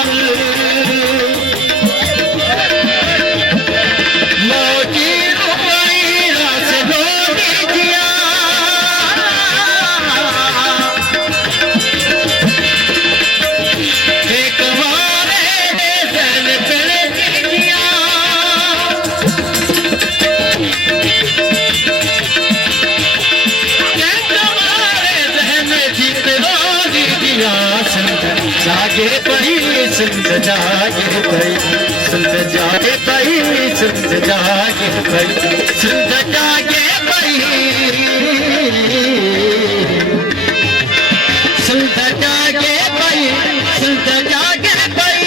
नसल मोटी रुपई रस रोटी दिया एक बारे दल पेड़ दिया जागे पई सिंध जागे पई सिंध जागे पई सिंध जागे पई सिंध जागे पई सिंध जागे पई सिंध जागे पई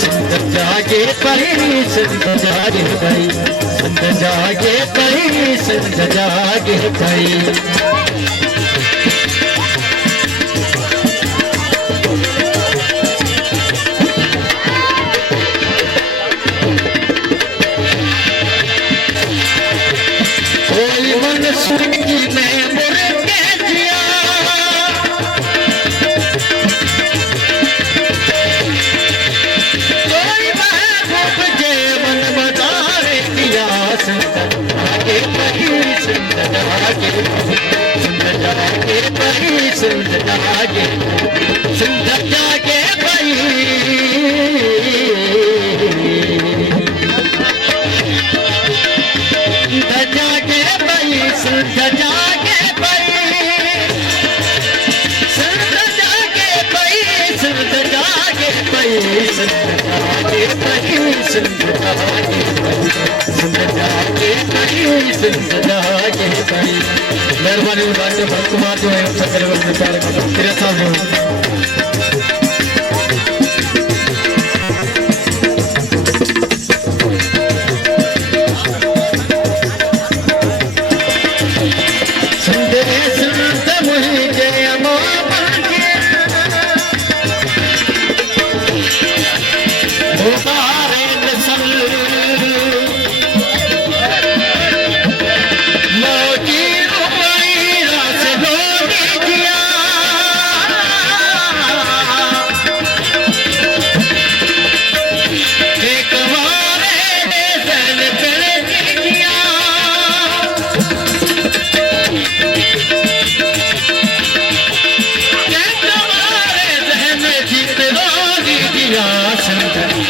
सिंध जागे पई सिंध जागे पई सिंध जागे पई सिंध जागे पई सुरंगी में मुर्गे जिया कोई महबूब जेवन बजारे दिया सिंध जागे पई सिंध जागे सिंध जागे पई सिंध जागे सिंध जागे पई सिंध जागे पई सिंध जागे पई सिंध जागे पई सिंध जागे पई सिंध जागे पई सिंध जागे पई सिंध जागे पई मेहरबानी बाटे भक्तमार जो है सकर वक्त प्यारे तेरे सामने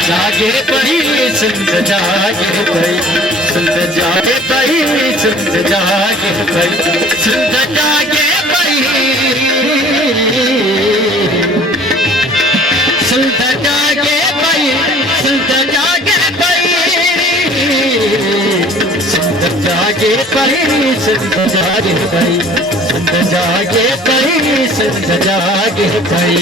जागे पई सिंध जागे पई सिंध जागे पई सिंध जागे पई सिंध जागे पई सिंध जागे पई सिंध जागे पई सिंध जागे पई सिंध जागे पई सिंध जागे पई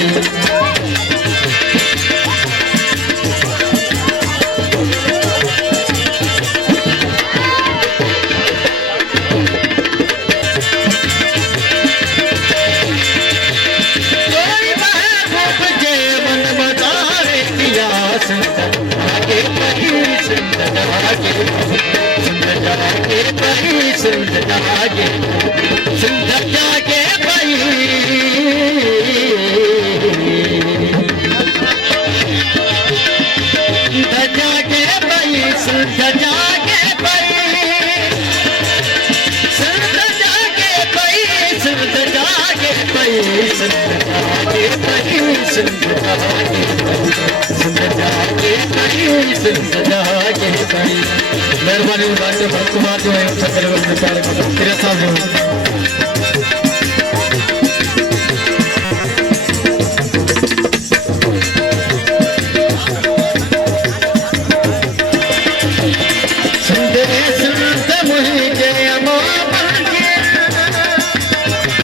सिंध जागे पई सिंध जागे सिंध जागे पई सिंध जागे पई सिंध जागे पई सिंध जागे पई सिंध जागे पई सिंध जागे पई सिंध जागे पई सिंध जागे पई सिंध जागे पई मेहरबानी बाटे भक्तमार जो है सकर वक्त प्यारे तेरे सामने